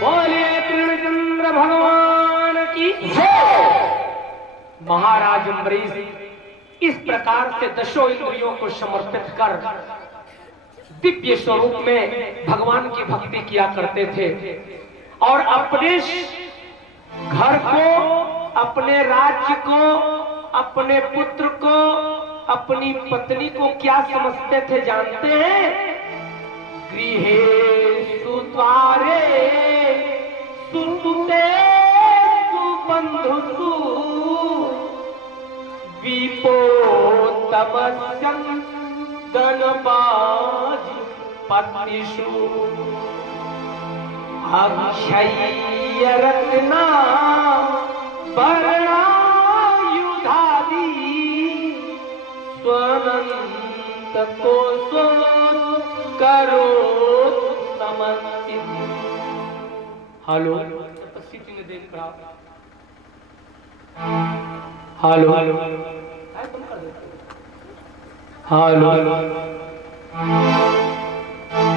बोलिए कृष्णचंद्र भगवान की महाराज अम्बरीश इस प्रकार से दशों इंद्रियों को समर्पित कर दिव्य स्वरूप में भगवान की भक्ति किया करते थे और अपने घर को, अपने राज्य को, अपने पुत्र को, अपनी पत्नी को क्या समझते थे जानते हैं? गृहेषु द्वारे सुसुतेषु बन्धुषु विपोतमस्यं धनबाजी पत्नीषु अक्षयरत्ना वर्णायुधादि स्वनंत कोशो करो समर्पित। हेलो तपस्वी ने देख रहा। हेलो हेलो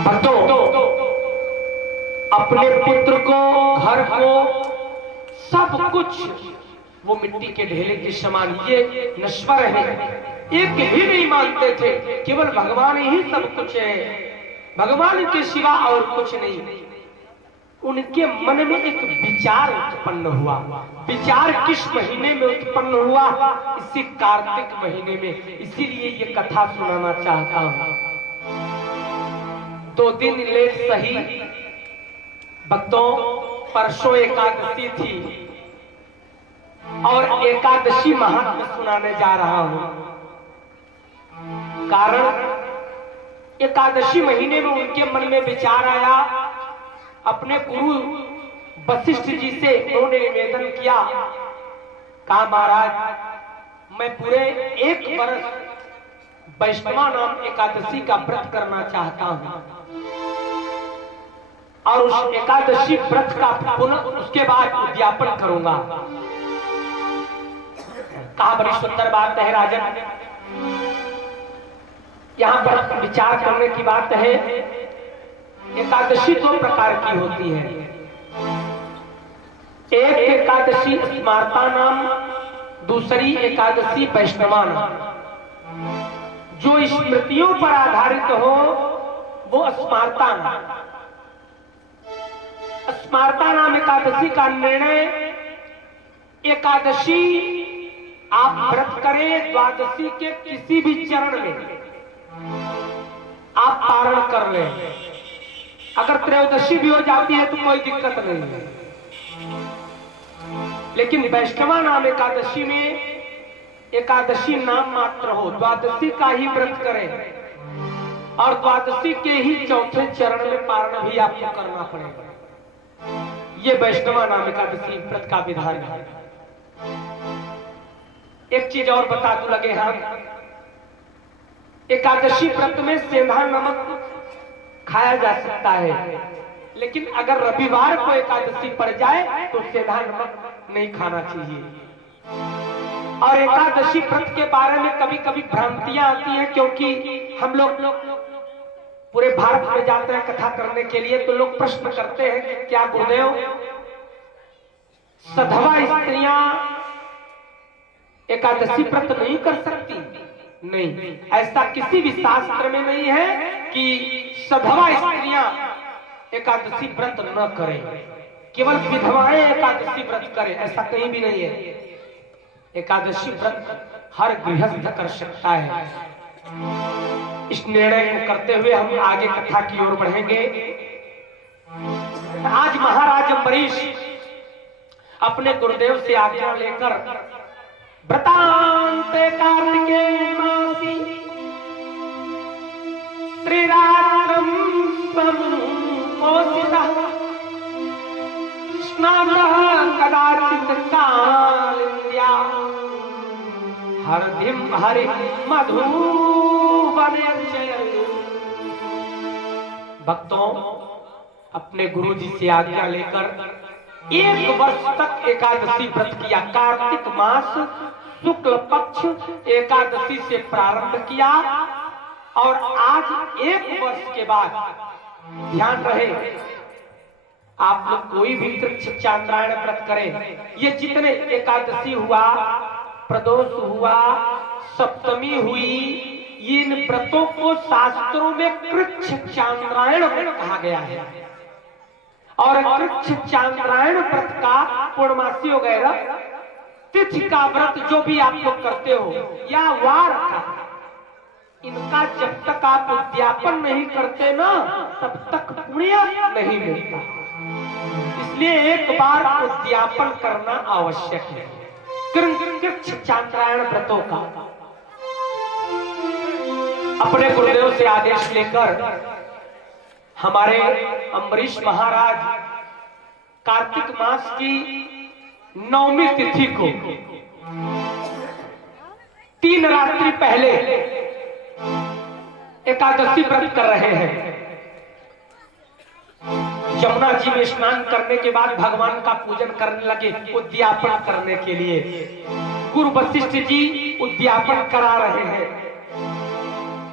भक्तों, अपने पुत्र को, घर को, सब कुछ वो मिट्टी के ढेले के समान, ये नश्वर है, एक भी नहीं मानते थे। केवल भगवान ही सब कुछ है, भगवान के सिवा और कुछ नहीं। उनके मन में एक विचार उत्पन्न हुआ। विचार किस महीने में उत्पन्न हुआ? इसी कार्तिक महीने में। इसीलिए ये कथा सुनाना चाहता हूं। 2 दिन लेट सही भक्तों, परसों एकादशी थी और एकादशी महात्म्य सुनाने जा रहा हूं। कारण एकादशी महीने में उनके मन में विचार आया। अपने गुरु वशिष्ठ जी से उन्होंने निवेदन किया, कहा महाराज मैं पूरे 1 वर्ष वैष्णवा नाम एकादशी का व्रत करना चाहता हूं और उस एकादशी व्रत का पुनः उसके बाद उद्यापन करूंगा। कहा बड़ी सुंदर बात है राजन। यहाँ पर विचार करने की बात है। एकादशी दो प्रकार की होती है। एक एकादशी स्मार्ता नाम, दूसरी एकादशी वैष्णवा नाम। जो स्मृतियों पर आधारित हो वो स्मार्ता नाम। स्मार्ता नाम एकादशी का निर्णय, एकादशी आप व्रत करें, द्वादशी के किसी भी चरण में आप पारण कर लें। अगर त्रयोदशी भी हो जाती है तो कोई दिक्कत नहीं है। लेकिन वैष्णवा नाम एकादशी में एकादशी नाम मात्र हो, द्वादशी का ही व्रत करें और द्वादशी के ही चौथे चरण में पारण भी आपको करना पड़ेगा। ये वैष्णवा नाम एकादशी व्रत का विधान है। एक चीज और बता दूं लगे हम, एकादशी व्रत में सेंधा नमक खाया जा सकता है, लेकिन अगर रविवार को एकादशी पड़ जाए तो सेंधा नमक नहीं खाना चाहिए। और एकादशी व्रत के बारे में कभी कभी भ्रांतियां आती हैं, क्योंकि हम लोग पूरे भारत में जाते हैं कथा करने के लिए, तो लोग प्रश्न करते हैं कि क्या गुरुदेव सधवा स्त्रियां एकादशी व्रत नहीं कर सकती? नहीं, ऐसा किसी भी शास्त्र में नहीं है कि सधवा स्त्रियां एकादशी व्रत न करें, केवल विधवाएं एकादशी व्रत करें, ऐसा कहीं भी नहीं है। एकादशी व्रत हर गृहस्थ कर सकता है। इस निर्णय को करते हुए हम आगे कथा की ओर बढ़ेंगे। आज महाराज अम्बरीश अपने गुरुदेव से आज्ञा लेकर व्रतांत कार्तिकेय मासी त्रिरात्रं सम्पोषितः स्नातः कदाचित् कालिन्द्या हरदिं हरि मधुवने। भक्तों, अपने गुरु जी से आज्ञा लेकर 1 वर्ष तक एकादशी व्रत किया। कार्तिक मास शुक्ल पक्ष एकादशी से प्रारंभ किया और आज 1 वर्ष के बाद, ध्यान रहे आप लोग कोई भी वृक्ष चांद्रायण व्रत करें, ये जितने एकादशी हुआ, प्रदोष हुआ, सप्तमी हुई, इन व्रतों को शास्त्रों में कृच्छ चांद्रायण व्रत कहा गया है। और कृच्छ चांद्रायण व्रत का पूर्णमासी वगैरह तिथि का व्रत जो भी आप लोग करते हो या वार का, इनका जब तक आप उद्यापन नहीं करते ना, तब तक पुण्य नहीं मिलता। इसलिए एक बार उद्यापन करना आवश्यक है कृच्छ चांद्रायण व्रतों का। अपने गुरुदेव से आदेश लेकर हमारे अम्बरीश महाराज कार्तिक मास की 9वीं तिथि को 3 रात्रि पहले एकादशी व्रत कर रहे हैं। यमुना जी में स्नान करने के बाद भगवान का पूजन करने लगे उद्यापन करने के लिए। गुरु वशिष्ठ जी उद्यापन करा रहे हैं,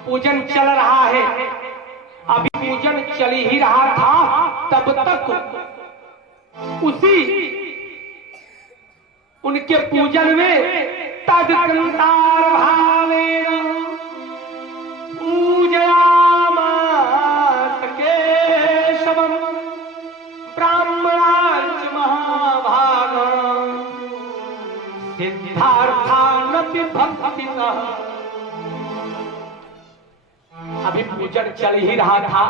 पूजन चल रहा है। अभी पूजन चल ही रहा था, तब तक उसी उनके पूजन में तदकंतार भावेन पूजयामास केशवम् ब्राह्मणाच महाभागम् सिद्धार्थानपि भक्तितः। अभी पूजन चल ही रहा था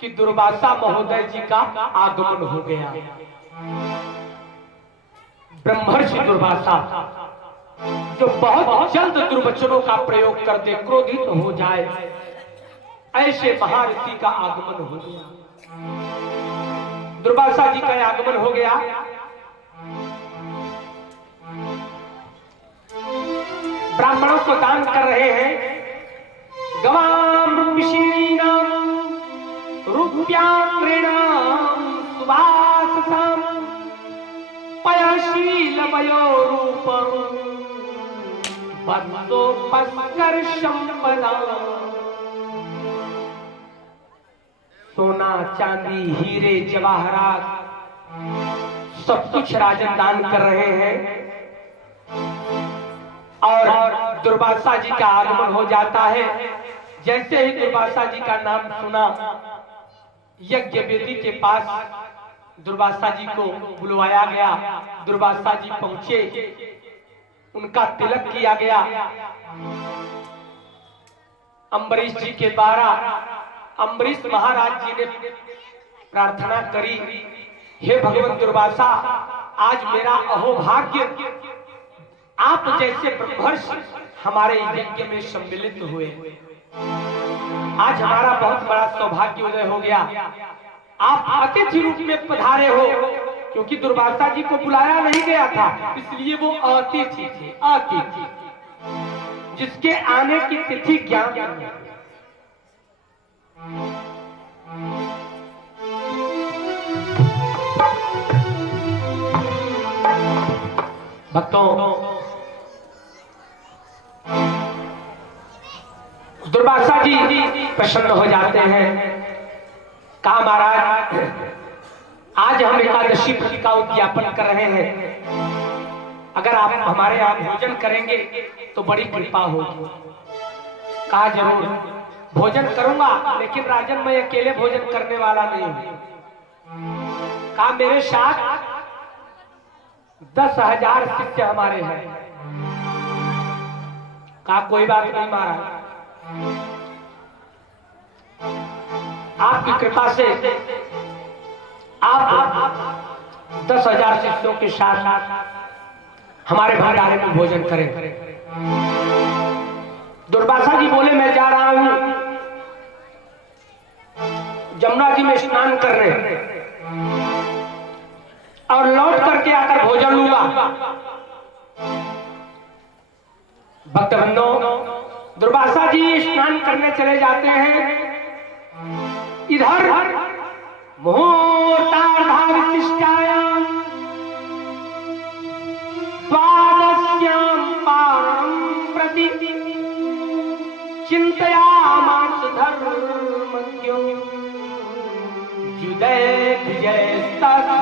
कि दुर्वासा महोदय जी का आगमन हो गया। ब्रह्मर्षि दुर्वासा जो बहुत जल्द दुर्वचनों का प्रयोग कर दे, क्रोधित हो जाए, ऐसे महर्षि का आगमन हो गया। दुर्वासा जी का आगमन हो गया। ब्राह्मणों को दान कर रहे हैं, गवाम रूपशीलीनां रूप्याङ्गृणां सुवाससां पयशीलवयोरूपं वत्सोपस्कर्षं पदा। सोना चांदी हीरे जवाहरात सब कुछ राजन दान कर रहे हैं। और दुर्वासा जी का आगमन हो जाता है। जैसे ही दुर्वासा जी का नाम सुना, यज्ञ वेदी के पास दुर्वासा जी को बुलवाया गया। दुर्वासा जी पहुंचे, उनका तिलक किया गया। अम्बरीश जी के द्वारा अम्बरीश महाराज जी ने प्रार्थना करी, हे भगवान दुर्वासा, आज मेरा अहोभाग्य आप जैसे ब्रह्मर्षि हमारे यज्ञ में सम्मिलित हुए। आज हमारा बहुत बड़ा सौभाग्य उदय हो गया। आप अतिथि रूप में पधारे हो, क्योंकि दुर्वासा जी को बुलाया नहीं गया था, इसलिए वो अतिथि थे। अतिथि जिसके आने की तिथि ज्ञान नहीं। भक्तों, दुर्वासा जी प्रसन्न हो जाते हैं। कहा, महाराज आज हम एकादशी व्रत का उद्यापन कर रहे हैं, अगर आप हमारे यहाँ भोजन करेंगे तो बड़ी कृपा होगी। कहा, जरूर भोजन करूंगा, लेकिन राजन मैं अकेले भोजन करने वाला नहीं हूं। कहा, मेरे साथ 10,000 शिष्य हमारे हैं। कहा, कोई बात नहीं महाराज, आपकी कृपा से आप 10,000 शिष्यों के साथ हमारे भंडारे में भोजन करें। दुर्वासा जी बोले, मैं जा रहा हूं जमुना जी में स्नान करने, और लौट करके आकर भोजन लूंगा। भक्तबंधो, दुर्वासा जी स्नान करने चले जाते हैं। इधर मुहूर्तार्धाविशिष्टायां द्वादश्यां पारणं प्रति चिन्तयामास धर्मज्ञो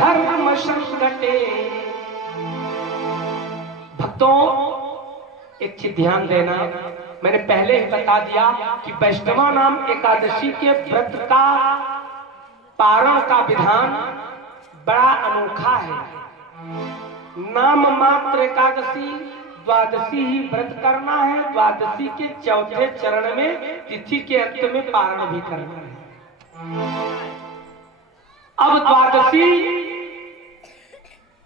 धर्म संकटे। भक्तों, एक चीज ध्यान देना, मैंने पहले ही बता दिया कि वैष्णवा नाम एकादशी के व्रत का पारण का विधान बड़ा अनोखा है। नाम मात्र एकादशी, द्वादशी ही व्रत करना है। द्वादशी के चौथे चरण में तिथि के अंत में पारण भी करना है। अब द्वादशी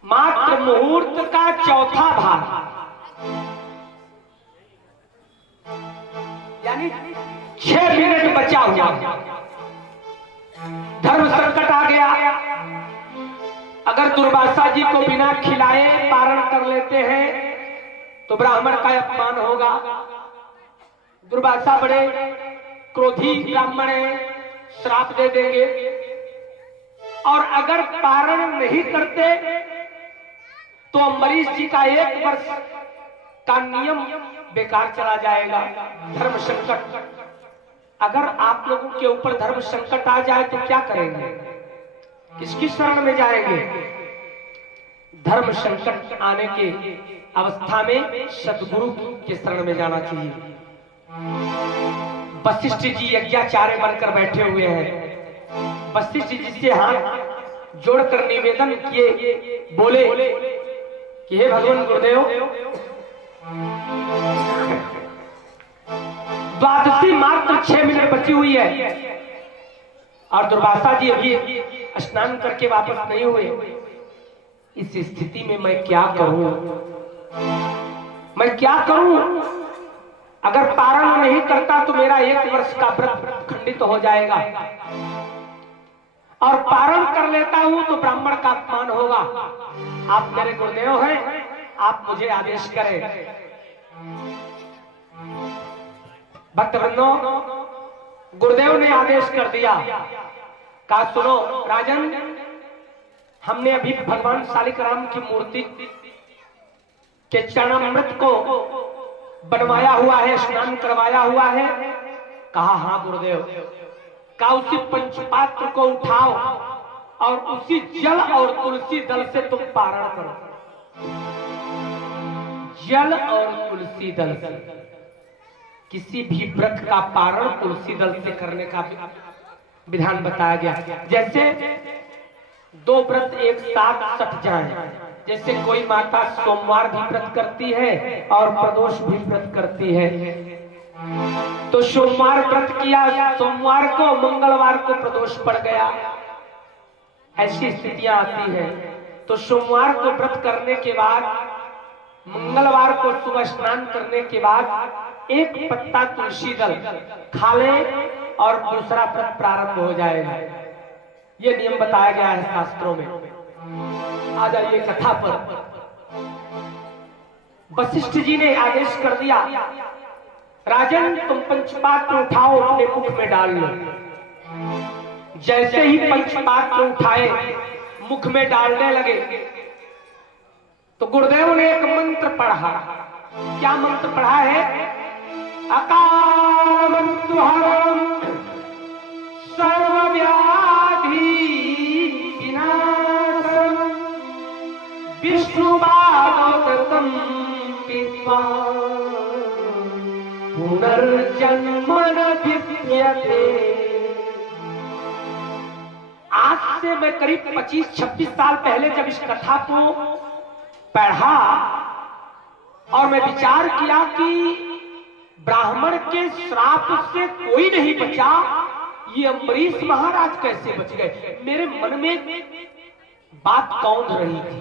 मात्र मुहूर्त का चौथा भाग, यानी 6 मिनट बचा हुआ। धर्म संकट आ गया। अगर दुर्वासा जी को बिना खिलाए पारण कर लेते हैं तो ब्राह्मण का अपमान होगा। दुर्वासा बड़े क्रोधी ब्राह्मण है, श्राप दे देंगे। और अगर पारण नहीं करते तो अम्बरीश जी का 1 वर्ष का नियम बेकार चला जाएगा। धर्म संकट, अगर आप लोगों के ऊपर धर्म संकट आ जाए तो क्या करेंगे? किसकी शरण में जाएंगे? धर्म संकट आने के अवस्था में सदगुरु के शरण में जाना चाहिए। वशिष्ठ जी यज्ञाचार्य बनकर बैठे हुए हैं। वशिष्ठ जी से हाथ जोड़कर निवेदन किए, बोले कि हे भगवान गुरुदेव, द्वादशी मात्र 6 मिनट बची हुई है और दुर्वासा जी अभी स्नान करके वापस नहीं हुए। इस स्थिति में मैं क्या करूं? मैं क्या करूं? अगर पारण नहीं करता तो मेरा 1 वर्ष का व्रत खंडित हो जाएगा, और पारण कर लेता हूं तो ब्राह्मण का अपमान होगा। आप मेरे गुरुदेव हैं, आप मुझे आदेश करें। भक्तवृंदो, गुरुदेव ने आदेश कर दिया, कहा सुनो राजन, हमने अभी भगवान शालिग्राम की मूर्ति के चरणामृत को बनवाया हुआ है, स्नान करवाया हुआ है। कहा हाँ गुरुदेव। कहा उसी पंचपात्र को उठाओ और उसी जल और तुलसी दल से तुम पारण करो। जल और तुलसी दल से, किसी भी व्रत का पारण तुलसी दल से करने का विधान बताया गया। जैसे दो व्रत एक साथ सट जाए, जैसे कोई माता सोमवार भी व्रत करती है और प्रदोष भी व्रत करती है, तो सोमवार व्रत किया, सोमवार को मंगलवार को प्रदोष पड़ गया, ऐसी स्थितियां आती हैं। तो सोमवार को व्रत करने के बाद, मंगलवार को सुबह स्नान करने के बाद एक पत्ता तुलसी दल खा ले और दूसरा व्रत प्रारंभ हो जाएगा। ये नियम बताया गया है शास्त्रों में। आ जाइए कथा पर। वशिष्ठ जी ने आदेश कर दिया, राजन तुम पंचपात्र उठाओ, अपने मुख में डाल लो। जैसे ही पंचपात्र उठाए, मुख में डालने लगे, तो गुरुदेव ने एक मंत्र पढ़ा। क्या मंत्र पढ़ा है? अकामन्तुहरं सर्वव्याधि विनाशं विष्णुपादोदकं पीत्वा पुनर्जन्म न विद्यते। आज से मैं करीब 25-26 साल पहले जब इस कथा को पढ़ा और मैं विचार किया कि ब्राह्मण के श्राप से कोई नहीं बचा, ये अम्बरीश महाराज कैसे बच गए, मेरे मन में बात कौंध रही थी।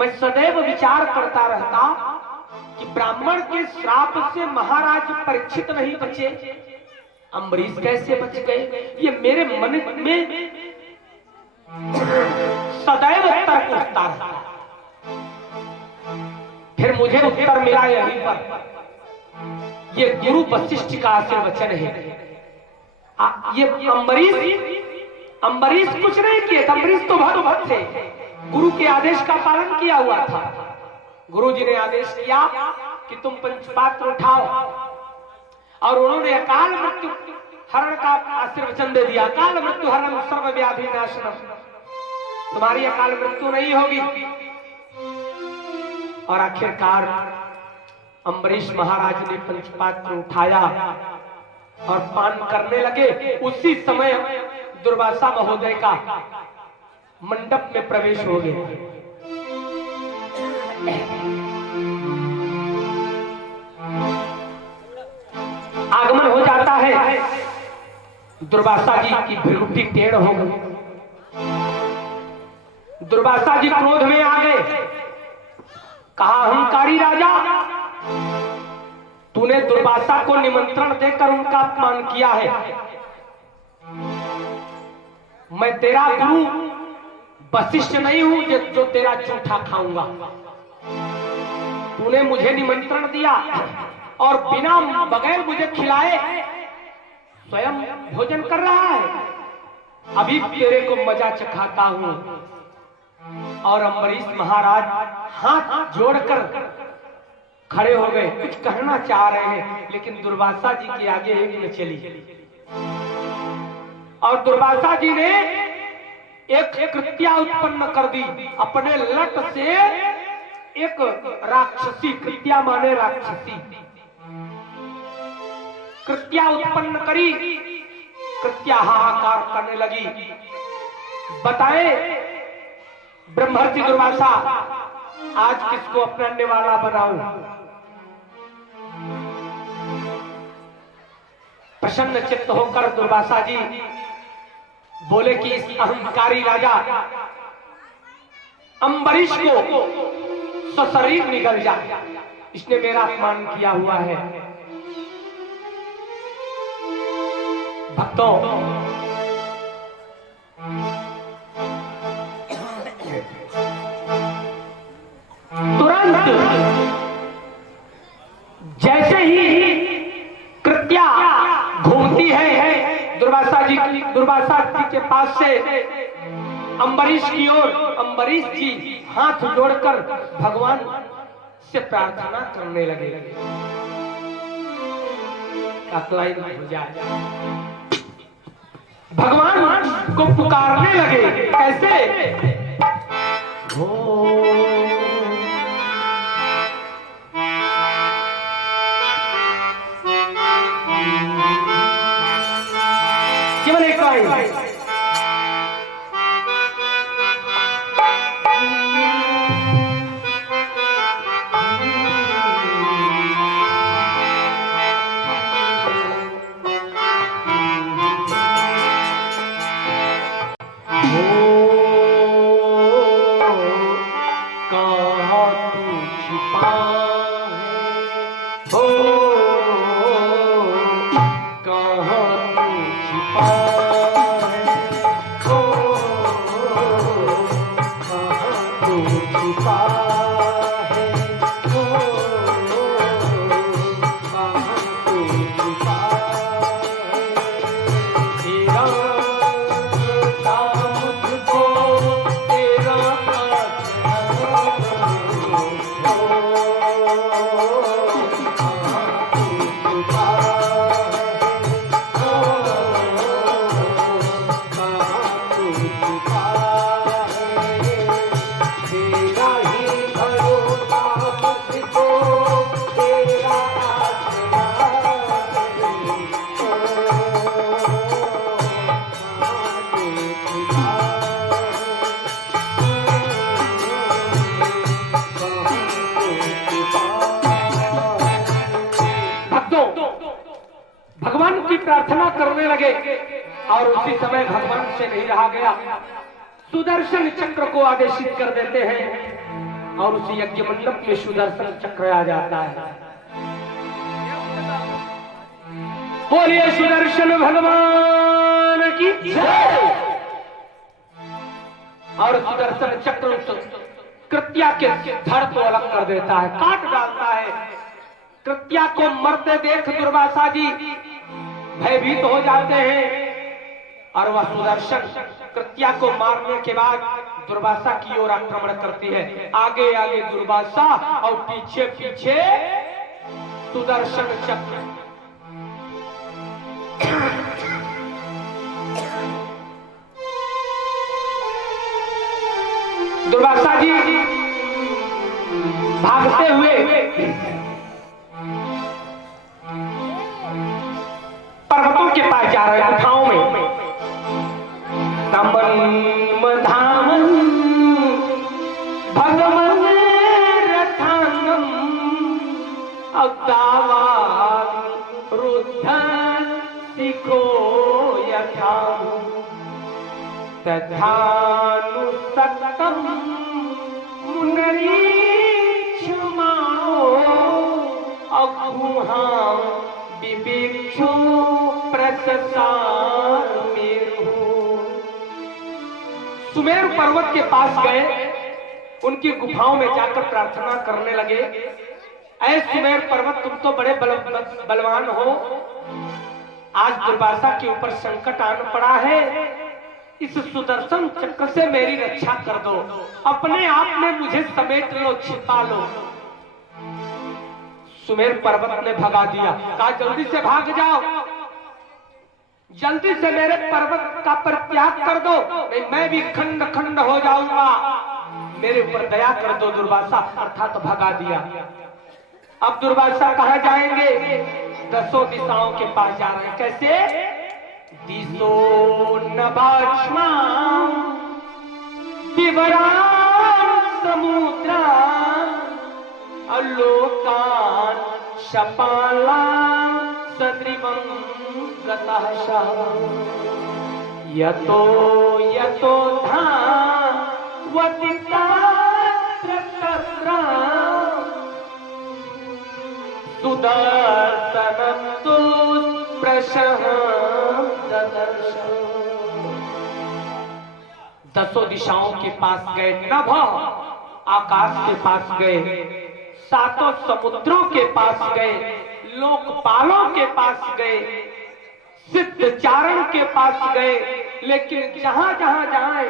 मैं सदैव विचार करता रहता कि ब्राह्मण के श्राप से महाराज परीक्षित नहीं बचे, अम्बरीश कैसे बच गए, ये मेरे मन में सदैव तर्क उठता रहा। फिर मुझे उत्तर मिला यहीं पर, ये गुरु वशिष्ठ का आशीर्वचन है। ये अम्बरीश कुछ नहीं किए, अम्बरीश तो भक्त थे, गुरु के आदेश का पालन किया हुआ था। गुरु जी ने आदेश किया कि तुम पंचपात्र उठाओ, और उन्होंने अकाल मृत्यु हरण का आशीर्वचन दे दिया। अकाल मृत्यु हरण सर्व व्याधि नाशनम, तुम्हारी अकाल मृत्यु नहीं होगी। और आखिरकार अम्बरीश महाराज ने पंचपात्र उठाया और पान करने लगे। उसी समय दुर्वासा महोदय का मंडप में प्रवेश हो गया। आगमन हो जाता है, दुर्वासा जी की भ्रुकुटी टेढ़ हो गई। दुर्वासा जी क्रोध में आ गए। कहा अहंकारी राजा, तूने दुर्वासा को निमंत्रण देकर उनका अपमान किया है। मैं तेरा गुरु वशिष्ठ नहीं हूं जो तेरा जूठा खाऊंगा। तूने मुझे निमंत्रण दिया और बिना बगैर मुझे खिलाए स्वयं भोजन कर रहा है। अभी तेरे को मजा चखाता हूं। और अम्बरीश महाराज हाथ जोड़कर खड़े हो गए, कुछ कहना चाह रहे हैं, लेकिन दुर्वासा जी के आगे एक न चली। और दुर्वासा जी ने एक कृत्या उत्पन्न कर दी। अपने लट से एक राक्षसी, कृत्या माने राक्षसी, कृत्या उत्पन्न करी। कृत्या हाहाकार करने लगी। बताए ब्रह्मर्षि दुर्वासा, आज किसको अपना निवाला बनाऊं? प्रसन्न चित्त होकर दुर्वासा जी बोले कि इस अहंकारी राजा अम्बरीश को सशरीर निगल जा, इसने मेरा अपमान किया हुआ है। भक्तों, तुरंत जैसे ही घूमती है दुर्वासा जी के पास से अम्बरीश की ओर। अम्बरीश जी हाथ जोड़कर भगवान से प्रार्थना करने लगे। अकलाई हो जाए, भगवान को पुकारने लगे। कैसे? केवल एक लाइन, भगवान की प्रार्थना करने लगे। और उसी समय भगवान से नहीं रहा गया, सुदर्शन चक्र को आदेशित कर देते हैं और उसी यज्ञ मंडप में सुदर्शन चक्र आ जाता है। बोलिए सुदर्शन भगवान की जय। और सुदर्शन चक्र कृत्या के धड़ को अलग कर देता है, काट डालता है। कृत्या को मरते देख दुर्वासा जी भयभीत हो जाते हैं और वह सुदर्शन कृत्या को मारने के बाद दुर्वासा की ओर आक्रमण करती है। आगे आगे दुर्वासा और पीछे पीछे सुदर्शन चक्र। दुर्वासा जी भागते हुए पर्वतों के पास जा रहे हैं, गुफाओं में। तमन धामन भगवन रथानम अवतावा रुद्ध सिखो यथा तथानु सत्तम मुनरी क्षमाओ अगुहा विभिक्षु प्रससार सुमेर पर्वत के पास गए, उनकी गुफाओं में जाकर प्रार्थना करने लगे। ऐ सुमेर पर्वत, तुम तो बड़े बलवान हो, आज दुर्वासा के ऊपर संकट आन पड़ा है, इस सुदर्शन चक्र से मेरी रक्षा कर दो, अपने आप में मुझे समेट लो, छिपा लो। सुमेर पर्वत ने भगा दिया, कहा जल्दी से भाग जाओ, जल्दी से मेरे पर्वत का परित्याग कर दो, नहीं मैं भी खंड खंड हो जाऊंगा, मेरे ऊपर दया कर दो दुर्वासा। अर्थात तो भगा दिया। अब दुर्वासा कहाँ जाएंगे? 10 दिशाओं के पास जा रहे हैं। कैसे? दिशो नभाष्मा विवरान समुद्रा अलोकान शपाला सद्रिवं गतः यतो यतो धावति तत्र तत्र सुदर्शनं तु प्रशहदर्श। 10 दिशाओं के पास गए, नभ आकाश के पास गए, 7 समुद्रों के पास गए, लोकपालों के पास गए सिद्ध चारण के पास गए, लेकिन जहां जहां जाए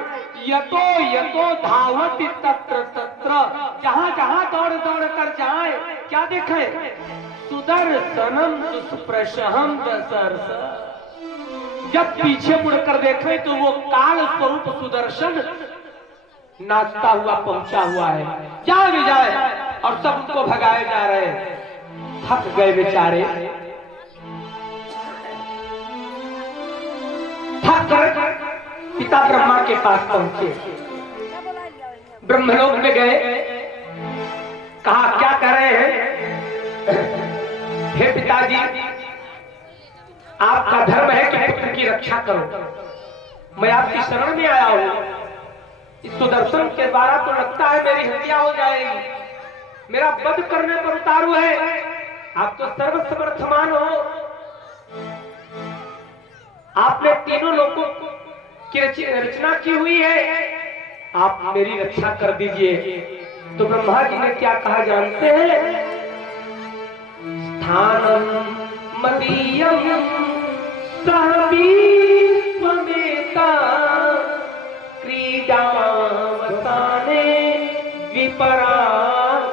यतो यतो धावति तत्र तत्र, जहां जहां दौड़ दौड़ कर जाए क्या देखे? सुदर्शनम दुष्प्रशहम दशरथ। जब पीछे मुड़कर देखे तो वो काल स्वरूप सुदर्शन नाचता हुआ पहुंचा हुआ है। जाए भी जाए और सब उनको भगाए जा रहे हैं। थक गए बेचारे, थक कर पिता ब्रह्मा के पास पहुंचे। ब्रह्मलोक में गए, कहा क्या कर रहे हैं? हे पिताजी, आपका धर्म है कि पुत्र की रक्षा करो। मैं आपकी शरण में आया हूं। इस सुदर्शन के द्वारा तो लगता है मेरी हत्या हो जाएगी, मेरा वध करने पर उतारू है। आप तो सर्वसमर्थमान हो, आपने तीनों लोगों की रचना की हुई है, आप मेरी रक्षा कर दीजिए। तो ब्रह्मा जी ने क्या कहा जानते हैं? स्थानम मदीयम सहबीस्वमेता क्रीडावसाने विपराध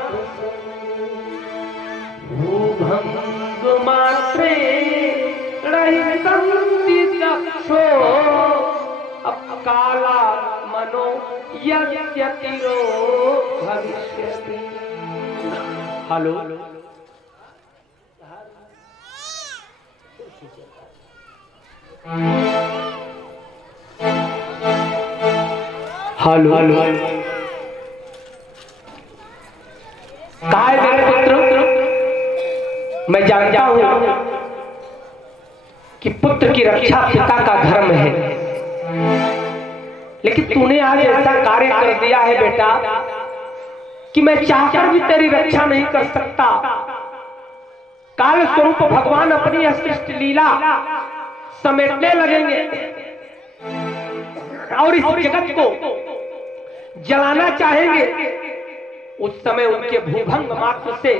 भूभंग मात्रे रहितंति दक्षो काला मनो यत्यतिरो भविष्यति। हेलो, हेलो, कहा है मेरे पुत्र? मैं जानता हूं कि पुत्र की रक्षा पिता का धर्म है, लेकिन तूने आज ऐसा कार्य कर दिया है बेटा कि मैं चाहकर भी तेरी रक्षा नहीं कर सकता। काल स्वरूप भगवान अपनी अशिष्ट लीला समेटने लगेंगे और इस जगत को जलाना चाहेंगे। उस समय उनके भूभंग मात्र से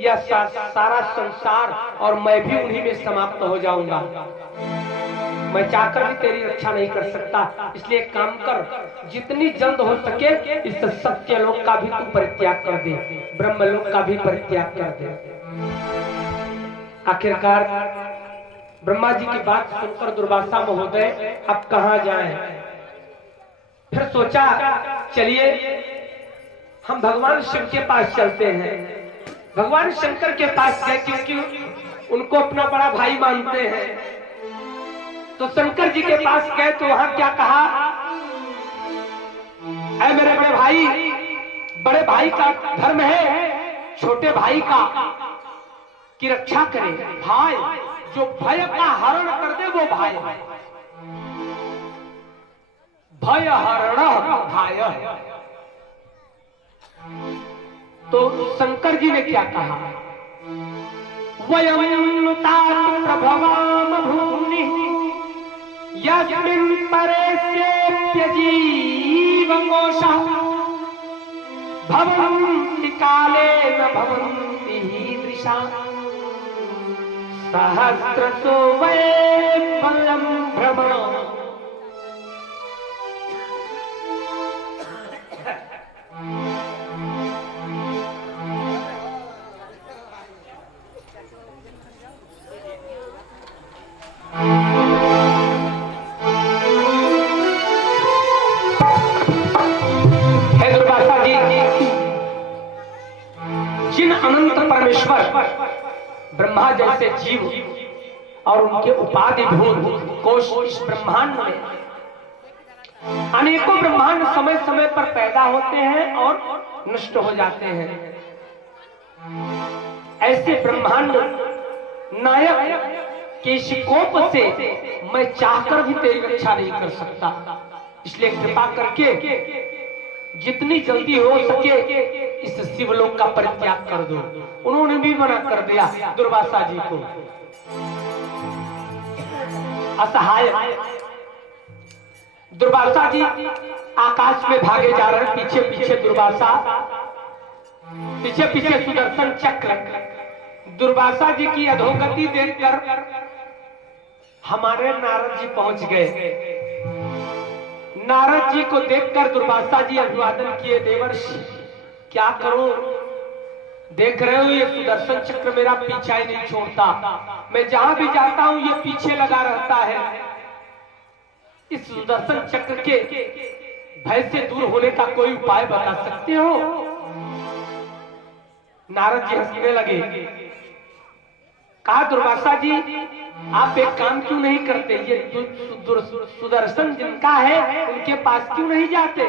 यह सारा संसार और मैं भी उन्हीं में समाप्त हो जाऊंगा। मैं चाहकर भी तेरी रक्षा नहीं कर सकता, इसलिए काम कर, जितनी जल्द हो सके इस सत्य लोक का भी तू परित्याग कर दे, ब्रह्मलोक का भी परित्याग कर दे। आखिरकार ब्रह्मा जी की बात सुनकर दुर्वासा महोदय अब कहां जाएं? फिर सोचा चलिए हम भगवान शिव के पास चलते हैं। भगवान शंकर के पास गए क्योंकि उनको अपना बड़ा भाई मानते हैं। तो शंकर जी के पास गए तो वहां क्या कहा? ऐ मेरे बड़े भाई का धर्म है छोटे भाई का की रक्षा करे। भाई जो भय का हरण कर दे वो भाई है, भय हरण भाई है। तो शंकर जी ने क्या कहा? वयं तात प्रभवाम भूमि यस्मिन् परेस्येप्य जीवकोशः भवन्ति काले न भवन्ति ईदृशा सहस्रसो वै फलं भ्रमण। जिन अनंत परमेश्वर ब्रह्मा जैसे जीव और उनके उपाधि भूत कोश इस ब्रह्मांड में अनेकों ब्रह्मांड समय समय पर पैदा होते हैं और नष्ट हो जाते हैं। ऐसे ब्रह्मांड नायक के इस कोप से मैं चाहकर भी तेरी रक्षा नहीं कर सकता, इसलिए कृपा करके जितनी जल्दी हो सके इस शिवलोक का परित्याग कर दो। उन्होंने भी मना कर दिया दुर्वासा जी को। असहाय दुर्वासा जी आकाश में भागे जा रहे हैं, पीछे पीछे दुर्वासा, पीछे पीछे सुदर्शन चक्र। दुर्वासा जी की अधोगति देखकर हमारे नारद जी पहुंच गए। नारद जी को देखकर दुर्वासा जी अभिवादन किए, देवर्षि क्या करूं, देख रहे हो ये सुदर्शन चक्र मेरा पीछा ही नहीं छोड़ता, मैं जहां भी जाता हूं ये पीछे लगा रहता है। इस सुदर्शन चक्र के भय से दूर होने का कोई उपाय बता सकते हो? नारद जी हंसने लगे। कहा दुर्वासा जी आप एक काम क्यों नहीं करते, ये सुदर्शन जिनका है उनके पास क्यों नहीं जाते?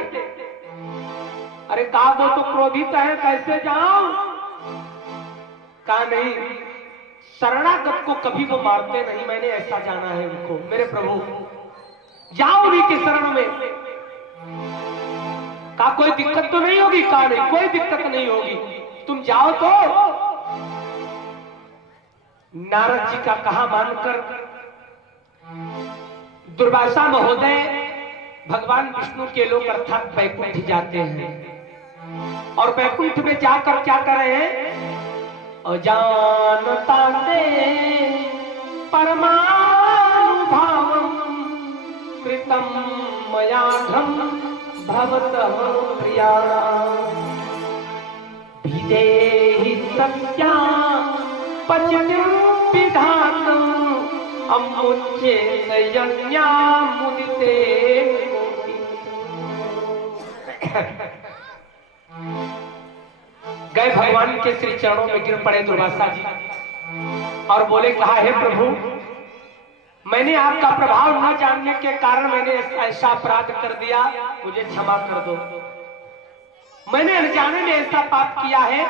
अरे कहा वो तो क्रोधित है, कैसे जाऊं? कहा नहीं, शरणागत को कभी वो मारते नहीं, मैंने ऐसा जाना है उनको। मेरे प्रभु जाओ उन्हीं के शरण में। कहा कोई दिक्कत तो नहीं होगी? कहा नहीं कोई दिक्कत नहीं होगी, तुम जाओ तो। नारद जी का कहा मानकर दुर्वासा महोदय भगवान विष्णु के लोग अर्थात वैकुंठ जाते हैं। और वैकुंठ में जाकर क्या कर रहे हैं? अजानता से परमानुभावम कृतम मयाघम भवतः प्रियाणाम विदेहि सत्या पचतिं विधातुं अमुच्ये सयन्या मुदिते। गए भगवान के श्री चरणों में गिर पड़े दुर्वासा जी और बोले, कहा हे प्रभु मैंने आपका प्रभाव न जानने के कारण मैंने ऐसा अपराध कर दिया, मुझे क्षमा कर दो। मैंने अनजाने में ऐसा पाप किया है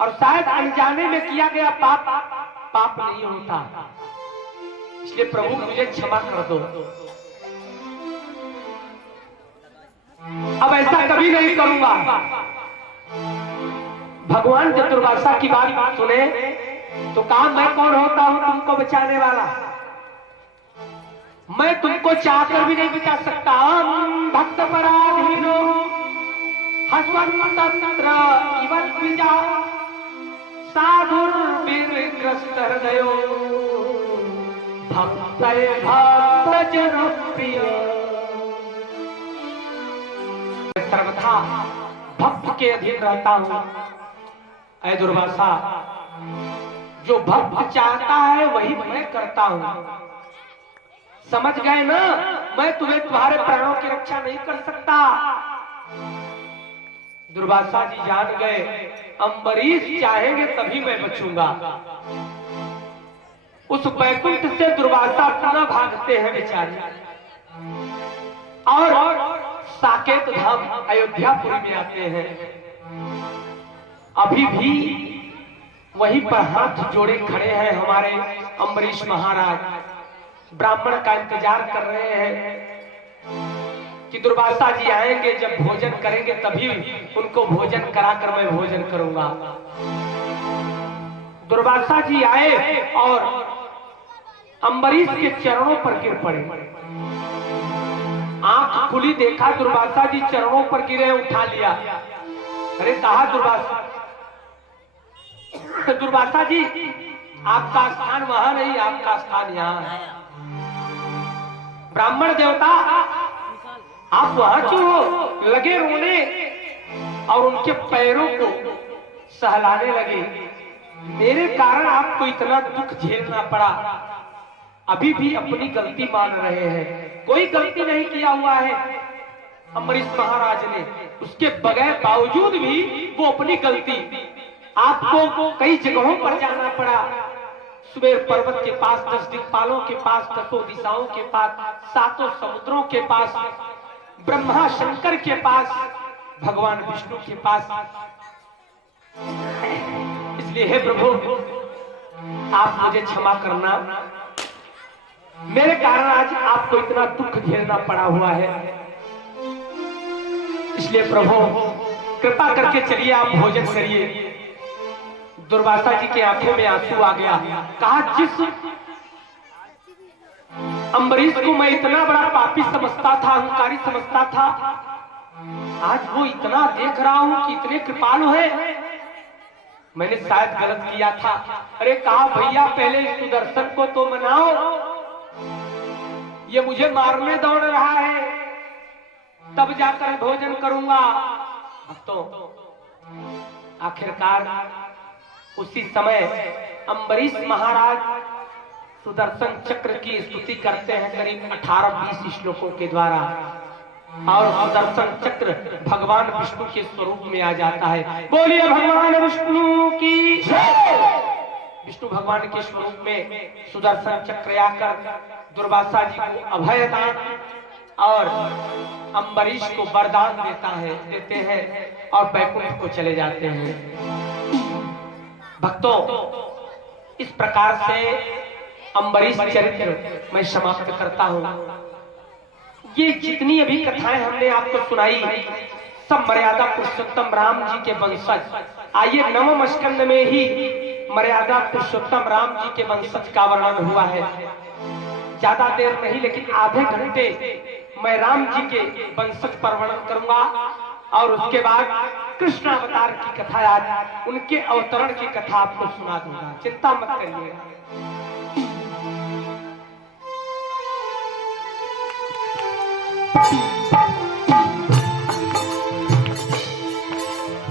और शायद अनजाने में किया गया पाप पाप नहीं होता, इसलिए प्रभु मुझे क्षमा कर दो। अब ऐसा कभी नहीं करूंगा। भगवान जब दुर्वासा की बात सुने तो कहा मैं कौन होता हूं तुमको बचाने वाला? मैं तुमको चाहकर भी नहीं बचा सकता। भक्त पराधीनो हस्वन्तत्र इवल विजा साधुर्विग्रस्त हृदयो भक्तये भक्तजन प्रिय। सर्वथा भक्त के अधीन रहता हूं। ऐ दुर्वासा जो भक्त चाहता है वही मैं करता हूं, समझ गए ना? मैं तुम्हें तुम्हारे प्राणों की रक्षा नहीं कर सकता। दुर्वासा जी जान गए अम्बरीश चाहेंगे तभी मैं बचूंगा। उस वैकुंठ से दुर्वासा पुनः भागते हैं बेचारे और साकेत धाम अयोध्यापुरी में आते हैं। अभी भी वहीं पर हाथ जोड़े खड़े हैं हमारे अम्बरीश महाराज, ब्राह्मण का इंतजार कर रहे हैं कि दुर्वासा जी आएंगे, जब भोजन करेंगे तभी उनको भोजन कराकर मैं भोजन करूंगा। दुर्वासा जी आए और अम्बरीश के चरणों पर गिर पड़े। आंख खुली, देखा दुर्वासा जी चरणों पर गिरे, उठा लिया। अरे कहा दुर्वासा जी आपका स्थान वहां नहीं, आपका स्थान यहाँ है। ब्राह्मण देवता आप वहां क्यों हो? लगे रोने और उनके पैरों को सहलाने लगे। मेरे कारण आपको इतना दुख झेलना पड़ा, अभी भी अपनी गलती मान रहे हैं। कोई गलती नहीं किया हुआ है अम्बरीश महाराज ने, उसके बगैर बावजूद भी वो अपनी गलती, आपको कई जगहों पर जाना पड़ा। सुबेर पर्वत के पास, 10 दिक्पालों के पास, 10 दिशाओं के पास, 7 समुद्रों के पास, ब्रह्मा शंकर के पास, भगवान विष्णु के पास। इसलिए हे प्रभु आप मुझे क्षमा करना, मेरे कारण आज आपको इतना दुख झेलना पड़ा हुआ है। इसलिए प्रभु कृपा करके चलिए आप भोजन करिए। दुर्वासा जी के आंखों में आंसू आ गया। कहा जिस अम्बरीश को मैं इतना बड़ा पापी समझता था, अहंकारी समझता था, आज वो इतना देख रहा हूं कि इतने कृपालु है, मैंने शायद गलत किया था। अरे कहा भैया पहले सुदर्शन को तो मनाओ, ये मुझे मारने दौड़ रहा है, तब जाकर भोजन करूंगा। तो आखिरकार उसी समय अम्बरीश महाराज सुदर्शन चक्र की स्तुति करते हैं करीब 18-20 श्लोकों के द्वारा, और सुदर्शन चक्र भगवान विष्णु के स्वरूप में आ जाता है। बोलिए भगवान विष्णु की जय। विष्णु भगवान के स्वरूप में सुदर्शन चक्र आकर दुर्वासा जी को अभय दान और अम्बरीश को वरदान देते हैं और बैकुंठ को चले जाते हैं। भक्तों, इस प्रकार से अम्बरीश चरित्र मैं समाप्त करता हूं। ये जितनी अभी कथाएं हमने आपको सुनाई सब मर्यादा पुरुषोत्तम राम जी के वंशज। आइए नवम स्कंद में ही मर्यादा पुरुषोत्तम राम जी के वंशज का वर्णन हुआ है। ज्यादा देर नहीं, लेकिन आधे घंटे मैं राम जी के वंशज पर वर्णन करूंगा और उसके बाद कृष्ण अवतार की कथा, आज उनके अवतरण की कथा आपको सुना दूंगा। चिंता मत करिएगा।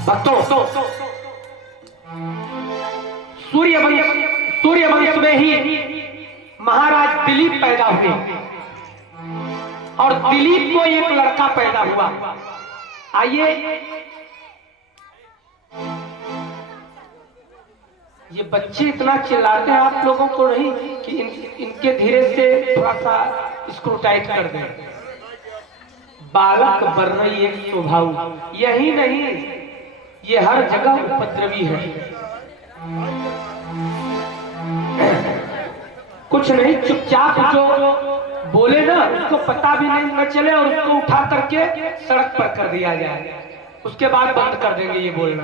भक्तों, सूर्यवंश में ही महाराज दिलीप पैदा हुए और दिलीप को एक लड़का पैदा हुआ। आइए, ये बच्चे इतना चिल्लाते हैं आप लोगों को नहीं कि इनके धीरे से थोड़ा सा इसको टाइट कर दें। बालक वर्णय एक स्वभाव, यही नहीं ये हर जगह उपद्रवी है। कुछ नहीं, चुपचाप जो बोले ना उसको पता भी नहीं न चले और उसको उठा करके सड़क पर कर दिया जाए, उसके बाद बंद कर देंगे ये बोलना।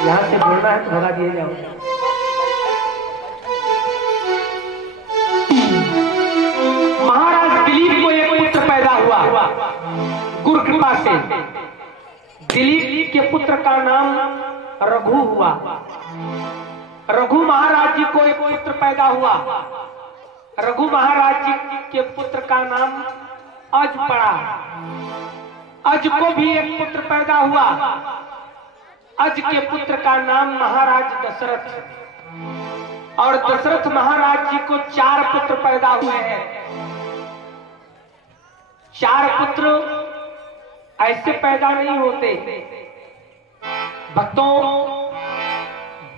यहां से बोलना है तो भगा दिए जाओ। महाराज दिलीप को एक पुत्र पैदा हुआ गुरु कृपा से। दिलीप के पुत्र का नाम रघु हुआ। रघु महाराज जी को एक पुत्र पैदा हुआ। रघु महाराज जी के पुत्र का नाम अज पड़ा। अज को भी एक पुत्र पैदा हुआ। अज के पुत्र का नाम महाराज दशरथ। और दशरथ महाराज जी को 4 पुत्र पैदा हुए हैं। 4 पुत्र ऐसे पैदा नहीं होते। भक्तों,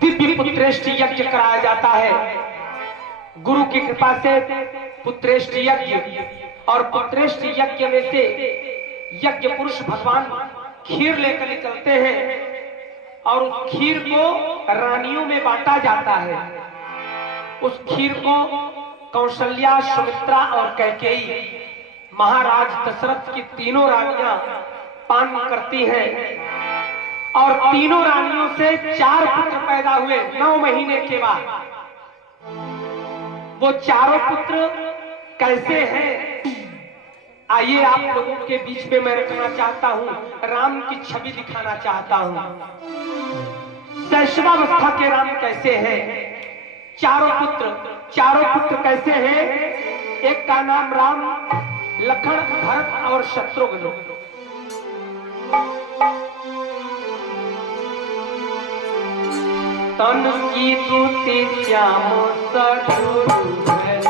दिव्य पुत्रेष्ठ यज्ञ कराया जाता है गुरु की कृपा से। पुत्रेष्ठ यज्ञ, और पुत्रेष्ठ यज्ञ में से यज्ञ पुरुष भगवान खीर लेकर निकलते हैं और उस खीर को रानियों में बांटा जाता है। उस खीर को कौशल्या, सुमित्रा और कैकेयी, महाराज दशरथ की तीनों रानियां पान करती हैं और तीनों रानियों से 4 पुत्र पैदा हुए 9 महीने के बाद। वो चारों पुत्र कैसे हैं, आइए आप लोगों के बीच में मैं रखना चाहता हूं, राम की छवि दिखाना चाहता हूं। शैशवावस्था के राम कैसे हैं, चारों पुत्र कैसे हैं। एक का नाम राम, लखन, भरत और शत्रुघ्न। तन की दूती श्याम सठुरु है,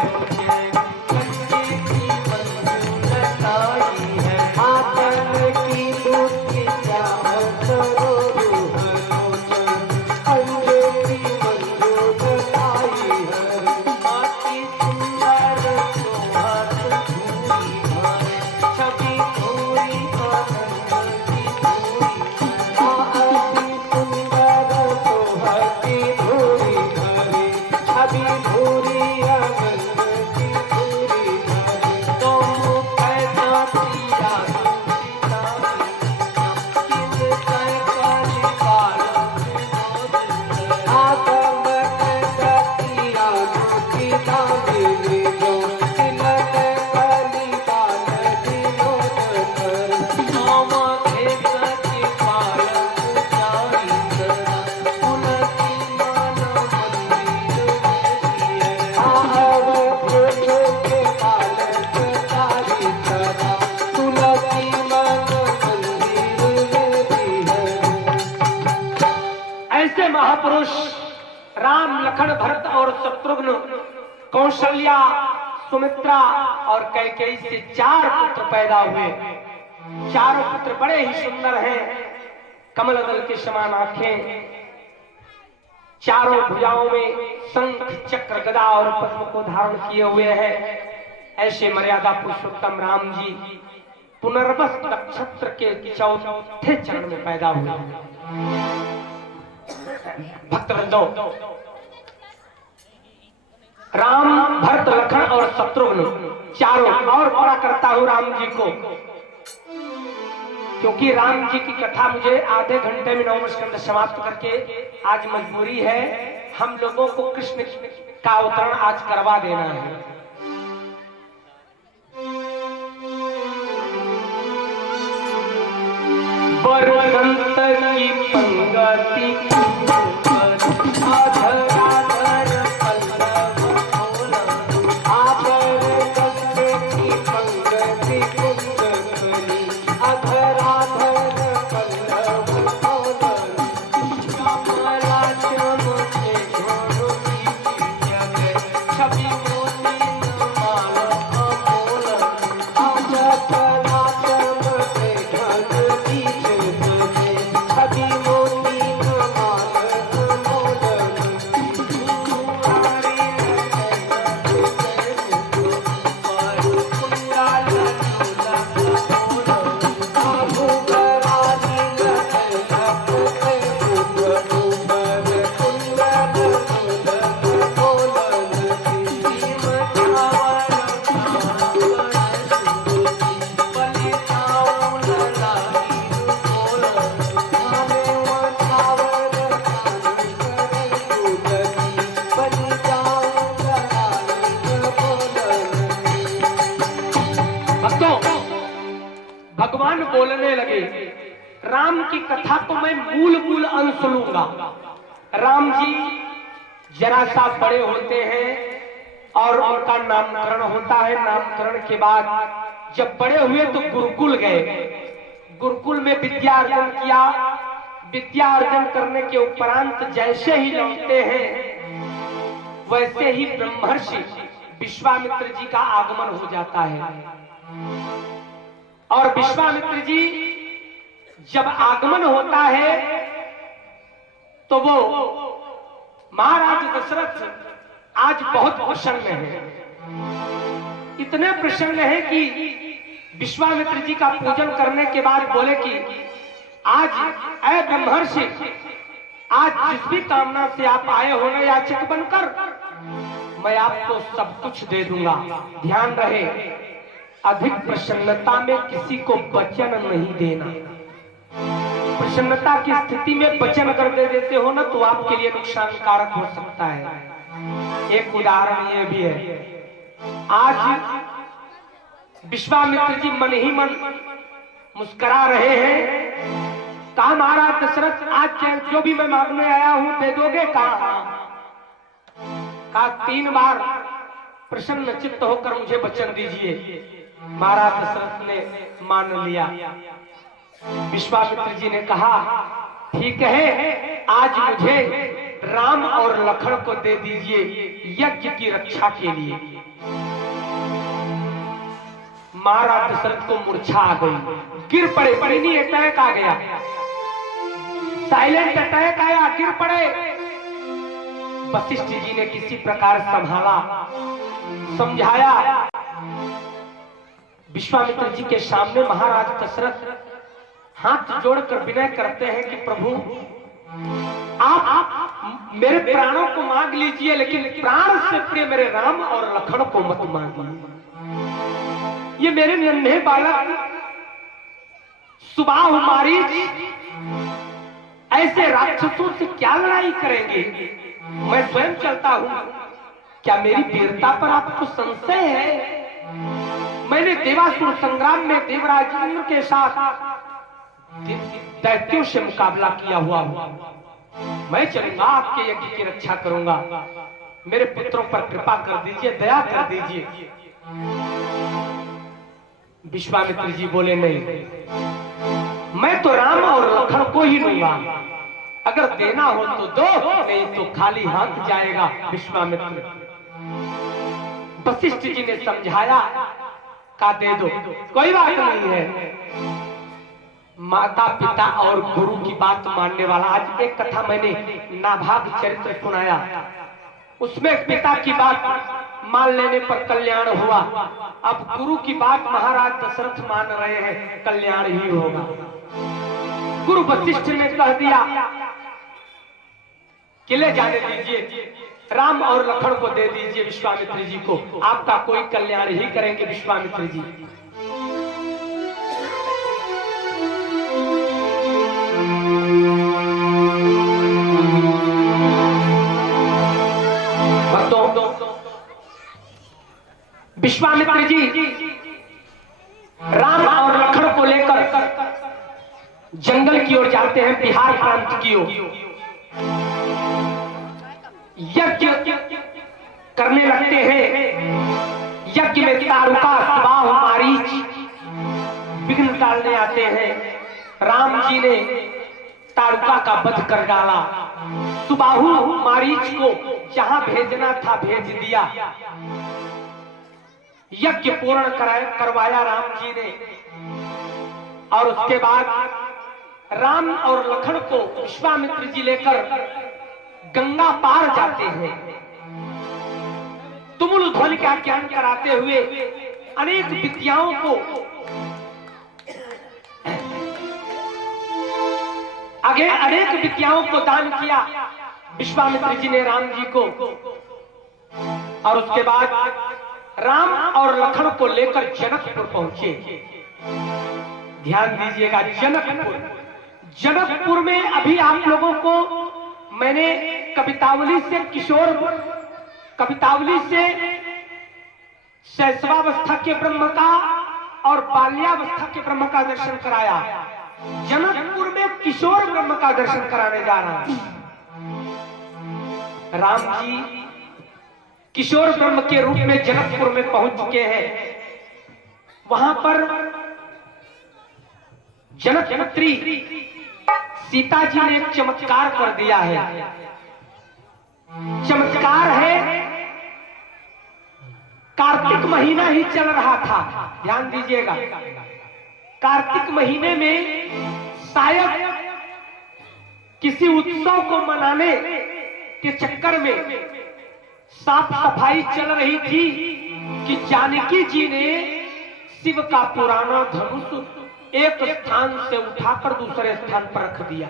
भूरी महापुरुष राम, लखन, भरत और शत्रुघ्न, कौशल्या, सुमित्रा और कैकेयी से 4 पुत्र पैदा हुए। चारों पुत्र बड़े ही सुंदर हैं, कमल दल के समान आंखें, चारों भुजाओं में शंख, चक्र, गदा और पद्म को धारण किए हुए हैं। ऐसे मर्यादा पुरुषोत्तम राम जी पुनर्वस नक्षत्र के 4थे चरण में पैदा हुए। भक्तवृंदों, राम, भरत, लखन और शत्रुघ्न चारों, और बड़ा करता हूं राम जी को, क्योंकि राम जी की कथा मुझे आधे घंटे में 9वें स्कंद समाप्त करके आज मजबूरी है, हम लोगों को कृष्ण का अवतरण आज करवा देना है। बरगंत की पंगति भगवान बोलने लगे। राम की कथा को मैं मूल अंश लूंगा। राम जी जरा सा बड़े होते हैं और उनका नामकरण होता है। नामकरण के बाद जब बड़े हुए तो गुरुकुल गए। गुरुकुल में विद्या अर्जन किया। विद्या अर्जन करने के उपरांत जैसे ही लौटते हैं वैसे ही ब्रह्मर्षि विश्वामित्र जी का आगमन हो जाता है। और विश्वामित्र जी जब आगमन होता है तो वो महाराज दशरथ आज बहुत प्रसन्न है। इतने प्रसन्न है कि विश्वामित्र जी का पूजन करने के बाद बोले कि आज ऐ ब्रह्मर्षि, आज जिस भी कामना से आप आए हो ना याचक बनकर, मैं आपको सब कुछ दे दूंगा। ध्यान रहे, अधिक प्रसन्नता में किसी को वचन नहीं देना। प्रसन्नता की स्थिति में वचन अगर दे देते हो ना तो आपके लिए नुकसानकारक हो सकता है। एक उदाहरण ये भी है, आज विश्वामित्र जी मन ही मन मुस्कुरा रहे हैं। कहा महाराज दशरथ, आज जो भी मैं मांगने आया हूं दे दोगे? कहा 3 बार प्रसन्न चित्त होकर मुझे वचन दीजिए। महाराज दशरथ ने मान लिया। विश्वामित्र जी ने कहा ठीक है, आज मुझे राम और लखन को दे दीजिए यज्ञ की रक्षा के लिए। महाराज दशरथ को मूर्छा आ गई, गिर पड़े। पैनी अटैक आ गया, साइलेंट अटैक आया, गिर पड़े। वशिष्ठ जी ने किसी प्रकार संभाला, समझाया। विश्वामित्र जी के सामने महाराज दशरथ हाथ जोड़कर विनय करते हैं कि प्रभु आप मेरे प्राणों को मांग लीजिए, लेकिन प्राण से प्रिय मेरे राम और लखन को मत मांगिए। ये मेरे नन्हे बालक सुबाहु मारीच ऐसे राक्षसों से क्या लड़ाई करेंगे? मैं स्वयं चलता हूं। क्या मेरी वीरता पर आपको संशय है? मैंने देवासुर संग्राम में देवराज इंद्र के साथ दैत्यों से मुकाबला किया हुआ हूं। मैं चलूंगा, आपके यज्ञ की रक्षा करूंगा। मेरे पुत्रों पर कृपा कर दीजिए, दया कर दीजिए। विश्वामित्र जी बोले नहीं, मैं तो राम और लखन को ही लूंगा। अगर देना हो तो दो, नहीं तो खाली हाथ जाएगा विश्वामित्र। वशिष्ठ जी ने समझाया, का दे दो, कोई बात नहीं है। माता पिता और गुरु की बात मानने वाला। आज एक कथा मैंने नाभाग चरित्र सुनाया, उसमें पिता की बात मान लेने पर कल्याण हुआ। अब गुरु की बात महाराज दशरथ मान रहे हैं, कल्याण ही होगा। गुरु वशिष्ठ ने कह दिया कि ले जाने दीजिए, राम और लखन को दे दीजिए विश्वामित्र जी को, आपका कोई कल्याण ही करेंगे विश्वामित्र जी। विश्वामित्र जी राम और लखन को लेकर जंगल की ओर जाते हैं, बिहार प्रांत की ओर। यज्ञ करने लगते हैं। यज्ञ में तारुका, सुबाहु, मारीच विघ्न डालने आते हैं। राम जी ने तारुका का वध कर डाला। सुबाहु मारीच को जहां भेजना था भेज दिया। यज्ञ पूर्ण करवाया राम जी ने, और उसके बाद राम और लखन को विश्वामित्र जी लेकर गंगा पार जाते हैं। तुमुल ध्वनि का ज्ञान कराते हुए अनेक विद्याओं को आगे अनेक विद्याओं को दान किया विश्वामित्र जी ने राम जी को। और उसके बाद राम और लखन को लेकर जनकपुर पहुंचे। ध्यान दीजिएगा, जनकपुर। जनकपुर में अभी आप लोगों को मैंने कवितावली से कवितावली से शैशवावस्था के ब्रह्म का और बाल्यावस्था के ब्रह्म का दर्शन कराया। जनकपुर में किशोर ब्रह्म का दर्शन कराने जा रहा है। राम जी किशोर ब्रह्म के रूप में जनकपुर में पहुंच चुके हैं। वहां पर जनकपुत्री सीता जी ने एक चमत्कार कर दिया है। चमत्कार है, कार्तिक महीना ही चल रहा था। ध्यान दीजिएगा, कार्तिक महीने में शायद किसी उत्सव को मनाने के चक्कर में साफ सफाई चल रही थी कि जानकी जी ने शिव का पुराना धनुष एक स्थान से उठाकर दूसरे स्थान पर रख दिया।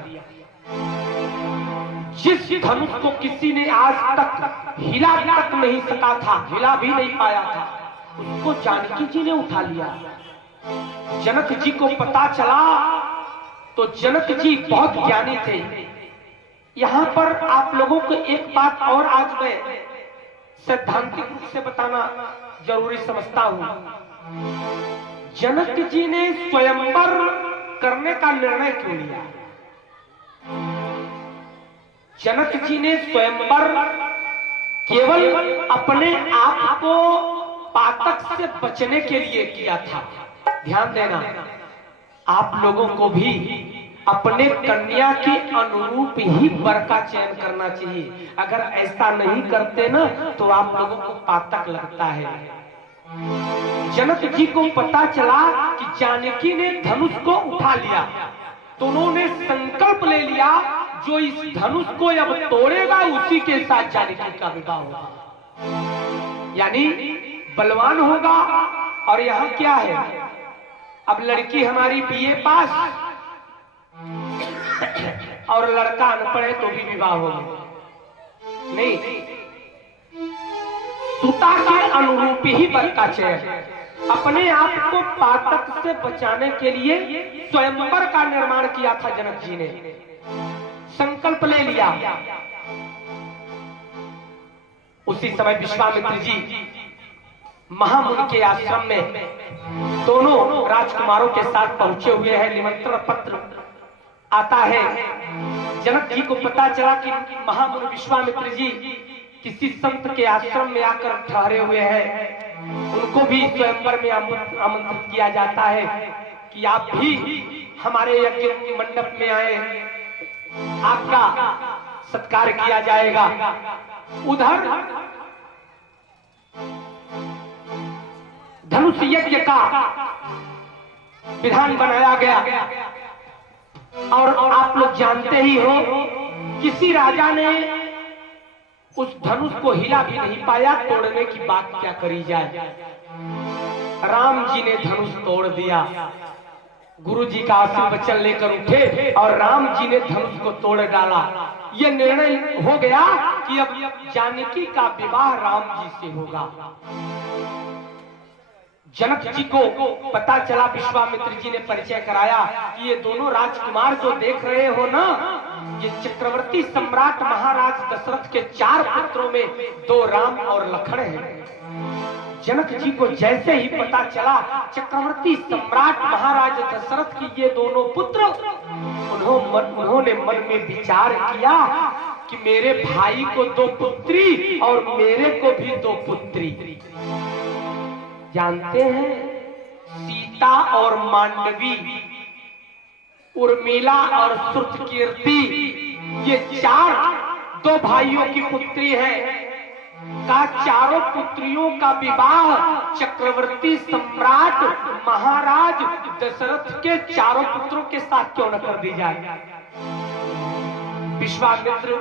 जिस धनुष को किसी ने आज तक हिला तक नहीं सका था, हिला भी नहीं पाया था, उसको जानकी जी ने उठा लिया। जनक जी को पता चला तो जनक जी बहुत ज्ञानी थे। यहां पर आप लोगों को एक बात और आज मैं सैद्धांतिक रूप से बताना जरूरी समझता हूं। जनक जी ने स्वयंवर करने का निर्णय क्यों लिया? जनक जी ने स्वयंवर केवल अपने आप को पातक से बचने के लिए किया था। ध्यान देना, आप लोगों को भी अपने कन्या के अनुरूप ही वर का चयन करना चाहिए। अगर ऐसा नहीं करते ना तो आप लोगों को पातक लगता है। जनक जी को पता चला कि जानकी ने धनुष को उठा लिया तो उन्होंने संकल्प ले लिया, जो इस धनुष को अब तोड़ेगा उसी के साथ जानकी का विवाह होगा, यानी बलवान होगा। और यहाँ क्या है, अब लड़की हमारी बीए पास और लड़का अनपढ़ है तो भी विवाह होगा नहीं। सुता के अनुरूप ही वर का चयन। अपने आप को पातक से बचाने के लिए स्वयंवर का निर्माण किया था जनक जी ने, संकल्प ले लिया। उसी समय विश्वामित्र जी महामुनि के आश्रम में दोनों राजकुमारों के साथ पहुंचे हुए हैं। निमंत्रण पत्र आता है। जनक जी को पता चला कि महामुनि विश्वामित्र जी किसी संत के आश्रम में आकर ठहरे हुए हैं। उनको भी स्वयंवर में आमंत्रित किया जाता है कि आप भी हमारे यज्ञ के मंडप में आए। आपका सत्कार किया जाएगा। उधर धनुष यज्ञ का विधान बनाया गया और आप लोग जानते ही हो, किसी राजा ने उस धनुष को हिला भी नहीं पाया, तोड़ने की बात क्या करी जाए। राम जी ने धनुष तोड़ दिया। गुरु जी का आशीर्वचन लेकर उठे और राम जी ने धनुष को तोड़ डाला। यह निर्णय हो गया कि अब जानकी का विवाह राम जी से होगा। जनक जी को पता चला, विश्वामित्र जी ने परिचय कराया कि ये दोनों राजकुमार जो देख रहे हो ना, ये चक्रवर्ती सम्राट महाराज दशरथ के 4 पुत्रों में 2 राम और लखन हैं। जनक जी को जैसे ही पता चला चक्रवर्ती सम्राट महाराज दशरथ की ये दोनों पुत्र, उन्होंने मन में विचार किया कि मेरे भाई को 2 पुत्री और मेरे को भी 2 पुत्री। जानते हैं, सीता और मांडवी, उर्मिला और श्रुतकीर्ति, ये 2 भाइयों की पुत्री है। का 4 पुत्रियों का विवाह चक्रवर्ती सम्राट महाराज दशरथ के 4 पुत्रों के साथ क्यों न कर दी जाए। विश्वामित्र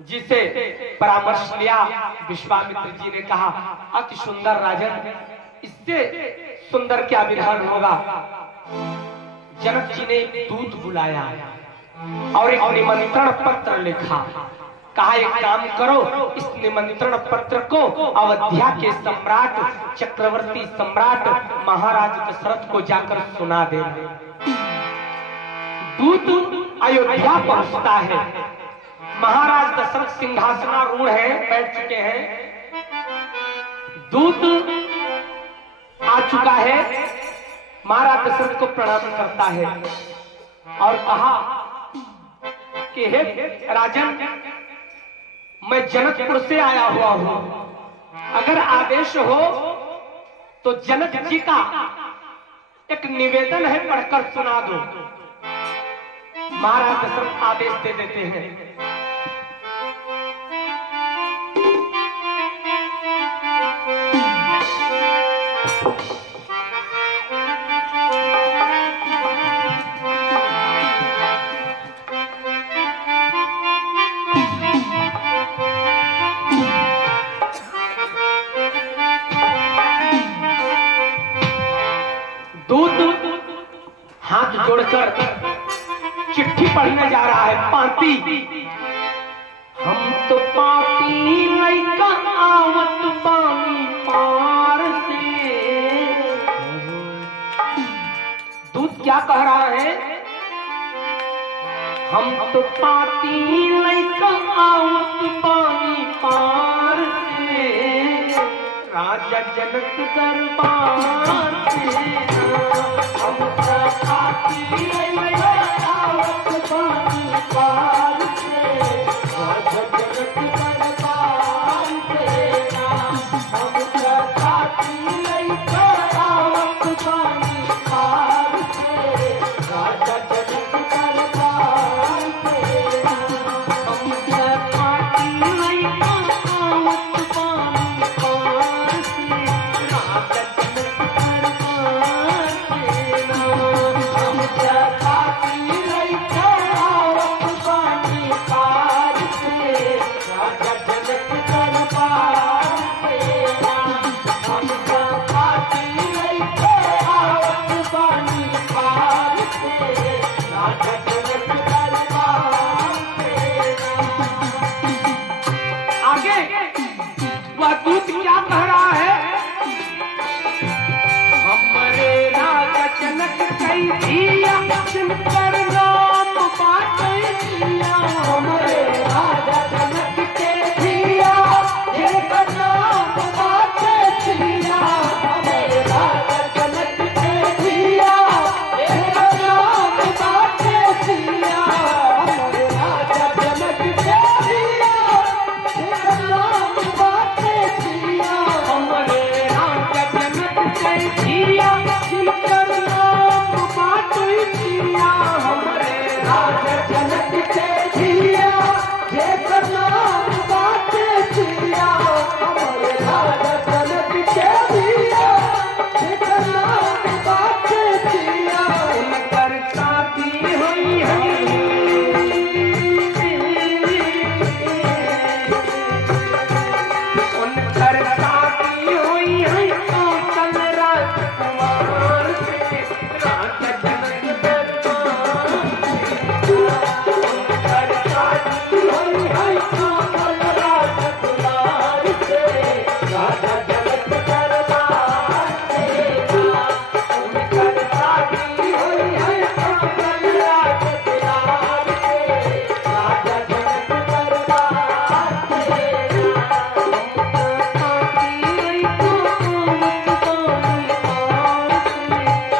जी से परामर्श लिया। विश्वामित्र जी ने कहा, अति सुंदर राजन, इससे सुंदर क्या विधान होगा। जनक जी ने दूत बुलाया और एक निमंत्रण पत्र लिखा। कहा, एक काम करो, इस निमंत्रण पत्र को अवध्या के सम्राट चक्रवर्ती सम्राट महाराज दशरथ को जाकर सुना दे। दूत अयोध्या पहुंचता है। महाराज दशरथ सिंहासनारूढ़ हैं, बैठ चुके हैं। दूत आ चुका है, महाराज दशरथ को प्रणाम करता है और कहा कि हे राजन, मैं जनकपुर से आया हुआ हूं, अगर आदेश हो तो जनक जी का एक निवेदन है, पढ़कर सुना दो। महाराज दशरथ आदेश दे देते हैं। हाथ जोड़कर चिट्ठी पढ़ने जा रहा है। पाती, हम तो पाती लइका आवत पानी पार से। दूत क्या कह रहा है, हम तो पाती लइका आवत पानी पार से, राजा जनक दरबार से। हम तो पाती लइका आवत पानी पार से, राजा जनक दरबार से। हम तो पाती लइका आवत पानी पार से, राजा जनक दरबार से। हम तो पाती लइका आवत पानी पार से, राजा जनक दरबार से। हम तो पाती लइका आवत पानी पार से, राजा जनक दरबार से। हम तो पाती लइका आवत पानी पार से, राजा जनक दरबार से। आगे वह दूत क्या कह रहा है, हमरे राजा जनक कई